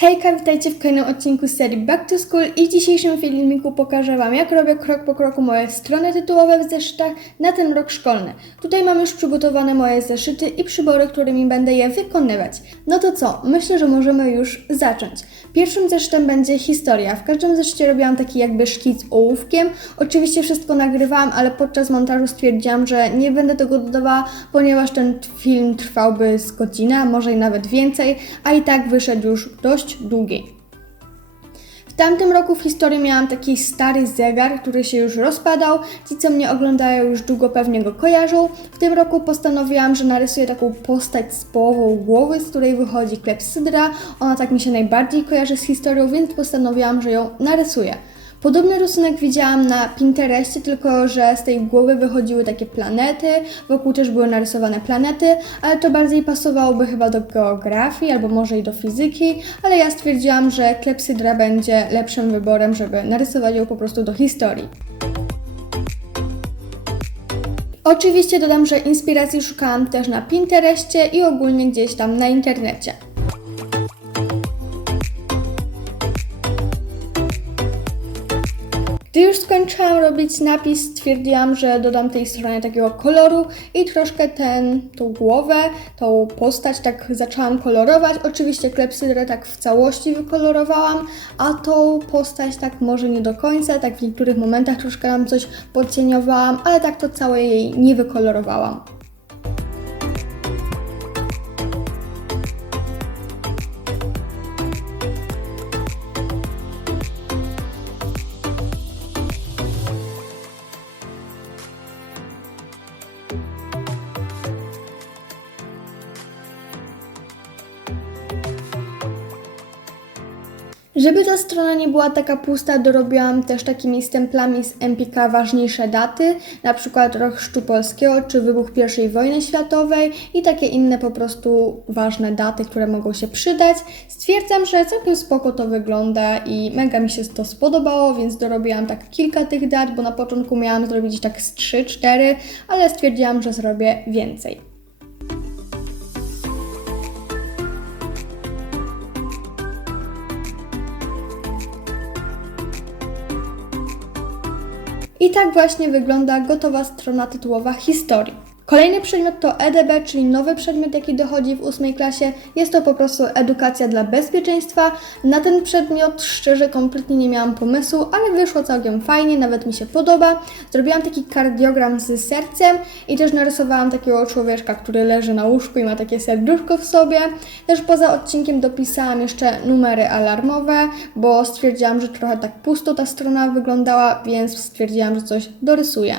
Hejka, witajcie w kolejnym odcinku serii Back to School i w dzisiejszym filmiku pokażę Wam, jak robię krok po kroku moje strony tytułowe w zeszytach na ten rok szkolny. Tutaj mam już przygotowane moje zeszyty i przybory, którymi będę je wykonywać. No to co? Myślę, że możemy już zacząć. Pierwszym zeszytem będzie historia. W każdym zeszycie robiłam taki jakby szkic ołówkiem. Oczywiście wszystko nagrywałam, ale podczas montażu stwierdziłam, że nie będę tego dodawała, ponieważ ten film trwałby z godzinę, a może i nawet więcej, a i tak wyszedł już dość długi. W tamtym roku w historii miałam taki stary zegar, który się już rozpadał. Ci, co mnie oglądają już długo pewnie go kojarzą. W tym roku postanowiłam, że narysuję taką postać z połową głowy, z której wychodzi klepsydra. Ona tak mi się najbardziej kojarzy z historią, więc postanowiłam, że ją narysuję. Podobny rysunek widziałam na Pinterestie, tylko że z tej głowy wychodziły takie planety, wokół też były narysowane planety, ale to bardziej pasowałoby chyba do geografii albo może i do fizyki, ale ja stwierdziłam, że klepsydra będzie lepszym wyborem, żeby narysować ją po prostu do historii. Oczywiście dodam, że inspiracji szukałam też na Pinterestie i ogólnie gdzieś tam na internecie. Gdy już skończyłam robić napis, stwierdziłam, że dodam tej stronie takiego koloru i troszkę ten, tą głowę, tą postać tak zaczęłam kolorować. Oczywiście klepsydrę tak w całości wykolorowałam, a tą postać tak może nie do końca, tak w niektórych momentach troszkę tam coś podcieniowałam, ale tak to całe jej nie wykolorowałam. Żeby ta strona nie była taka pusta, dorobiłam też takimi stemplami z Empika ważniejsze daty, na przykład rok chrztu polskiego czy wybuch I wojny światowej i takie inne po prostu ważne daty, które mogą się przydać. Stwierdzam, że całkiem spoko to wygląda i mega mi się to spodobało, więc dorobiłam tak kilka tych dat, bo na początku miałam zrobić tak z 3-4, ale stwierdziłam, że zrobię więcej. I tak właśnie wygląda gotowa strona tytułowa historii. Kolejny przedmiot to EDB, czyli nowy przedmiot, jaki dochodzi w ósmej klasie. Jest to po prostu edukacja dla bezpieczeństwa. Na ten przedmiot szczerze kompletnie nie miałam pomysłu, ale wyszło całkiem fajnie, nawet mi się podoba. Zrobiłam taki kardiogram z sercem i też narysowałam takiego człowieczka, który leży na łóżku i ma takie serduszko w sobie. Też poza odcinkiem dopisałam jeszcze numery alarmowe, bo stwierdziłam, że trochę tak pusto ta strona wyglądała, więc stwierdziłam, że coś dorysuję.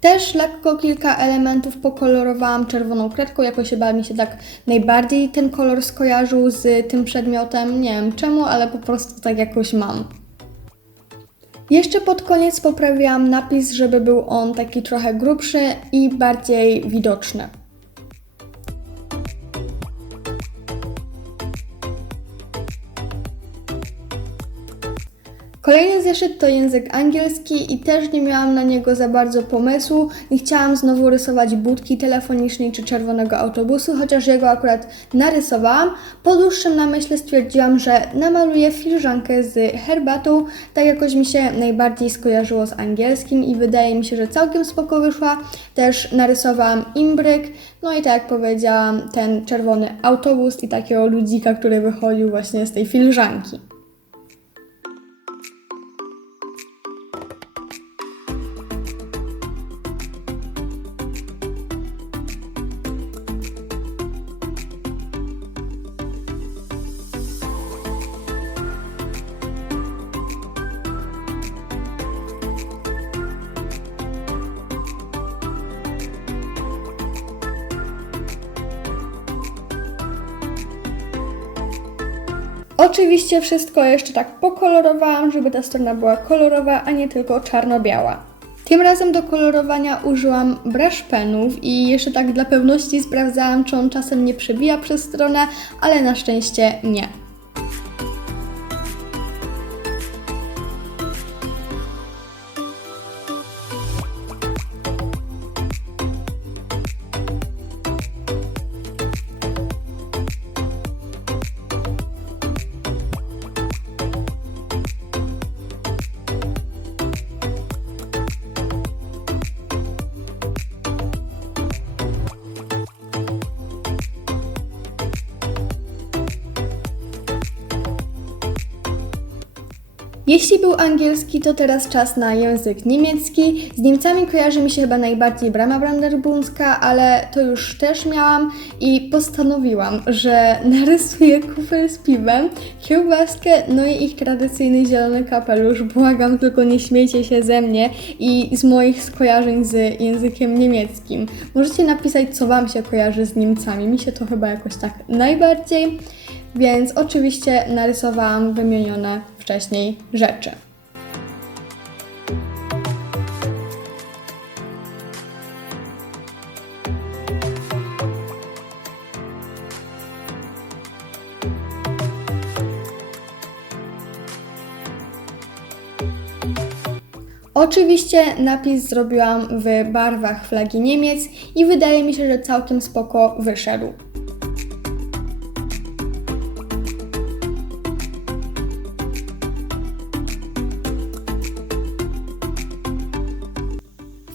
Też lekko kilka elementów pokolorowałam czerwoną kredką, jakoś chyba mi się tak najbardziej ten kolor skojarzył z tym przedmiotem. Nie wiem czemu, ale po prostu tak jakoś mam. Jeszcze pod koniec poprawiłam napis, żeby był on taki trochę grubszy i bardziej widoczny. Kolejny zeszyt to język angielski i też nie miałam na niego za bardzo pomysłu. Nie chciałam znowu rysować budki telefonicznej czy czerwonego autobusu, chociaż jego akurat narysowałam. Po dłuższym namyśle stwierdziłam, że namaluję filiżankę z herbatą. Tak jakoś mi się najbardziej skojarzyło z angielskim i wydaje mi się, że całkiem spoko wyszła. Też narysowałam imbryk, no i tak jak powiedziałam, ten czerwony autobus i takiego ludzika, który wychodził właśnie z tej filiżanki. Oczywiście wszystko jeszcze tak pokolorowałam, żeby ta strona była kolorowa, a nie tylko czarno-biała. Tym razem do kolorowania użyłam brush penów i jeszcze tak dla pewności sprawdzałam, czy on czasem nie przebija przez stronę, ale na szczęście nie. Jeśli był angielski, to teraz czas na język niemiecki. Z Niemcami kojarzy mi się chyba najbardziej Brama Brandenburska, ale to już też miałam i postanowiłam, że narysuję kufel z piwem, kiełbaskę, no i ich tradycyjny zielony kapelusz. Błagam, tylko nie śmiejcie się ze mnie i z moich skojarzeń z językiem niemieckim. Możecie napisać, co Wam się kojarzy z Niemcami. Mi się to chyba jakoś tak najbardziej. Więc oczywiście narysowałam wymienione wcześniej rzeczy. Oczywiście napis zrobiłam w barwach flagi Niemiec i wydaje mi się, że całkiem spoko wyszedł.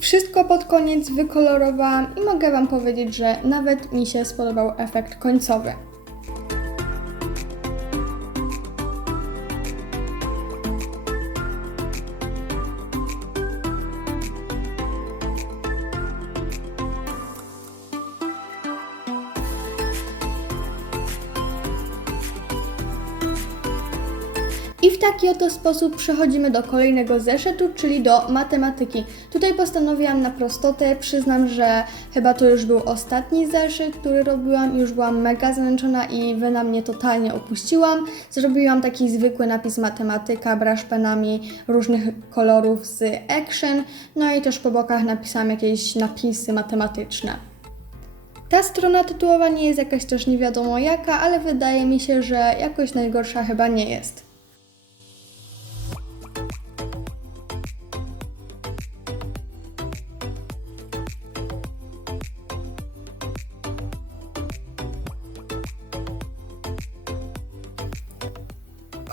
Wszystko pod koniec wykolorowałam i mogę Wam powiedzieć, że nawet mi się spodobał efekt końcowy. I w taki oto sposób przechodzimy do kolejnego zeszytu, czyli do matematyki. Tutaj postanowiłam na prostotę, przyznam, że chyba to już był ostatni zeszyt, który robiłam, już byłam mega zmęczona i wy na mnie totalnie opuściłam. Zrobiłam taki zwykły napis matematyka, brush penami różnych kolorów z action, no i też po bokach napisałam jakieś napisy matematyczne. Ta strona tytułowa nie jest jakaś też nie wiadomo jaka, ale wydaje mi się, że jakoś najgorsza chyba nie jest.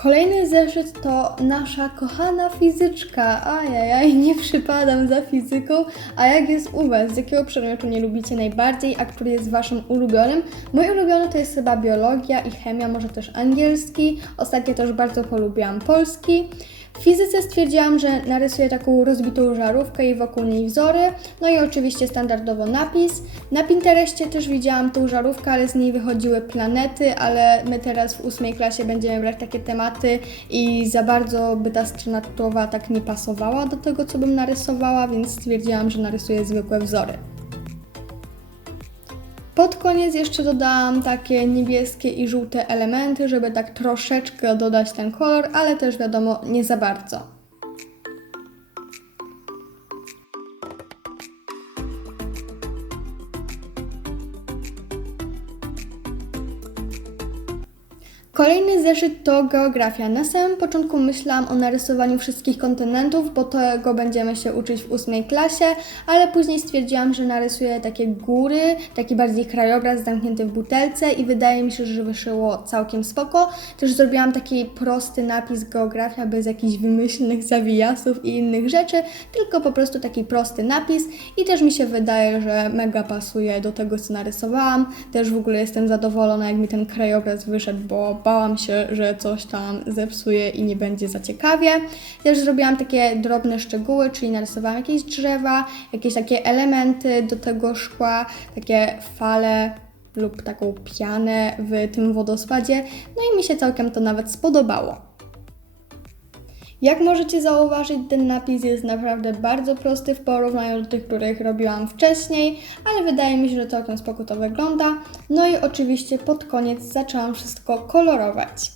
Kolejny zeszyt to nasza kochana fizyczka. Ajajaj, nie przypadam za fizyką. A jak jest u Was? Z jakiego przedmiotu nie lubicie najbardziej, a który jest Waszym ulubionym? Mój ulubiony to jest chyba biologia i chemia, może też angielski. Ostatnio też bardzo polubiłam polski. W fizyce stwierdziłam, że narysuję taką rozbitą żarówkę i wokół niej wzory, no i oczywiście standardowo napis. Na Pinterestie też widziałam tą żarówkę, ale z niej wychodziły planety, ale my teraz w ósmej klasie będziemy brać takie tematy i za bardzo by ta strona tak nie pasowała do tego, co bym narysowała, więc stwierdziłam, że narysuję zwykłe wzory. Pod koniec jeszcze dodałam takie niebieskie i żółte elementy, żeby tak troszeczkę dodać ten kolor, ale też wiadomo, nie za bardzo. Kolejny zeszyt to geografia. Na samym początku myślałam o narysowaniu wszystkich kontynentów, bo tego będziemy się uczyć w ósmej klasie, ale później stwierdziłam, że narysuję takie góry, taki bardziej krajobraz zamknięty w butelce i wydaje mi się, że wyszło całkiem spoko. Też zrobiłam taki prosty napis geografia bez jakichś wymyślnych zawijasów i innych rzeczy, tylko po prostu taki prosty napis i też mi się wydaje, że mega pasuje do tego, co narysowałam. Też w ogóle jestem zadowolona, jak mi ten krajobraz wyszedł, bo bałam się, że coś tam zepsuje i nie będzie za ciekawie. Też zrobiłam takie drobne szczegóły, czyli narysowałam jakieś drzewa, jakieś takie elementy do tego szkła, takie fale lub taką pianę w tym wodospadzie. No i mi się całkiem to nawet spodobało. Jak możecie zauważyć, ten napis jest naprawdę bardzo prosty w porównaniu do tych, których robiłam wcześniej, ale wydaje mi się, że całkiem spoko to wygląda. No i oczywiście pod koniec zaczęłam wszystko kolorować.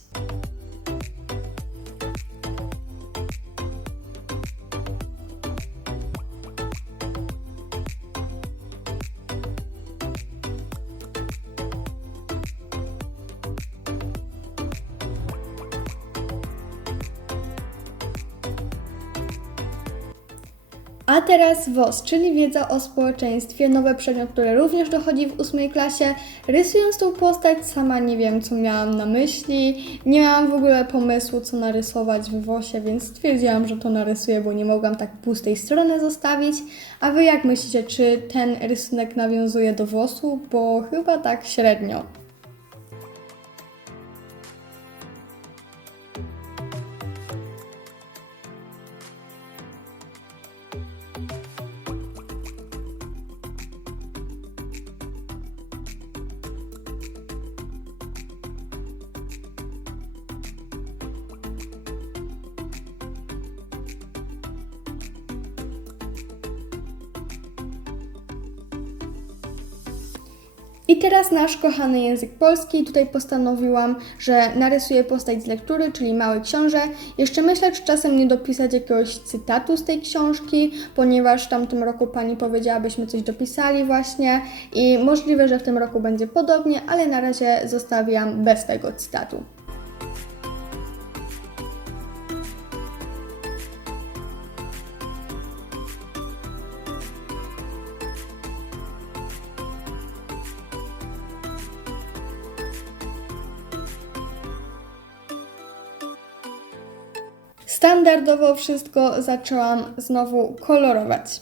A teraz WOS, czyli wiedza o społeczeństwie, nowy przedmiot, który również dochodzi w ósmej klasie. Rysując tą postać, sama nie wiem, co miałam na myśli. Nie miałam w ogóle pomysłu, co narysować w WOSie, więc stwierdziłam, że to narysuję, bo nie mogłam tak pustej strony zostawić. A wy jak myślicie, czy ten rysunek nawiązuje do WOSu? Bo chyba tak średnio. I teraz nasz kochany język polski. Tutaj postanowiłam, że narysuję postać z lektury, czyli Mały Książę. Jeszcze myślę, czy czasem nie dopisać jakiegoś cytatu z tej książki, ponieważ w tamtym roku pani powiedziała, byśmy coś dopisali właśnie i możliwe, że w tym roku będzie podobnie, ale na razie zostawiam bez tego cytatu. Standardowo wszystko zaczęłam znowu kolorować.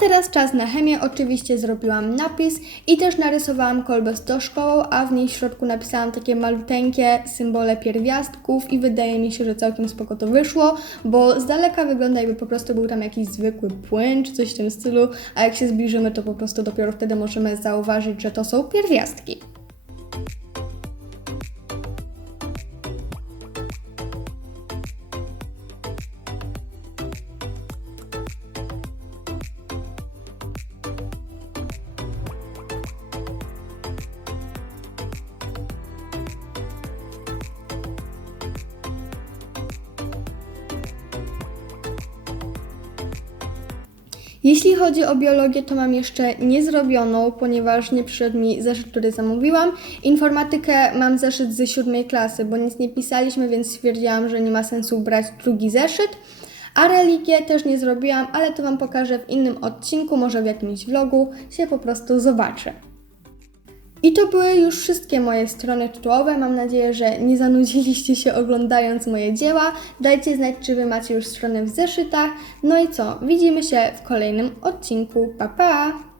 Teraz czas na chemię. Oczywiście zrobiłam napis i też narysowałam kolbę z doszkołą, a w niej w środku napisałam takie maluteńkie symbole pierwiastków i wydaje mi się, że całkiem spoko to wyszło, bo z daleka wygląda jakby po prostu był tam jakiś zwykły płyn czy coś w tym stylu, a jak się zbliżymy, to po prostu dopiero wtedy możemy zauważyć, że to są pierwiastki. Jeśli chodzi o biologię, to mam jeszcze niezrobioną, ponieważ nie przyszedł mi zeszyt, który zamówiłam. Informatykę mam zeszyt ze siódmej klasy, bo nic nie pisaliśmy, więc stwierdziłam, że nie ma sensu brać drugi zeszyt. A religię też nie zrobiłam, ale to Wam pokażę w innym odcinku, może w jakimś vlogu się po prostu zobaczę. I to były już wszystkie moje strony tytułowe. Mam nadzieję, że nie zanudziliście się oglądając moje dzieła. Dajcie znać, czy Wy macie już strony w zeszytach. No i co? Widzimy się w kolejnym odcinku. Pa pa!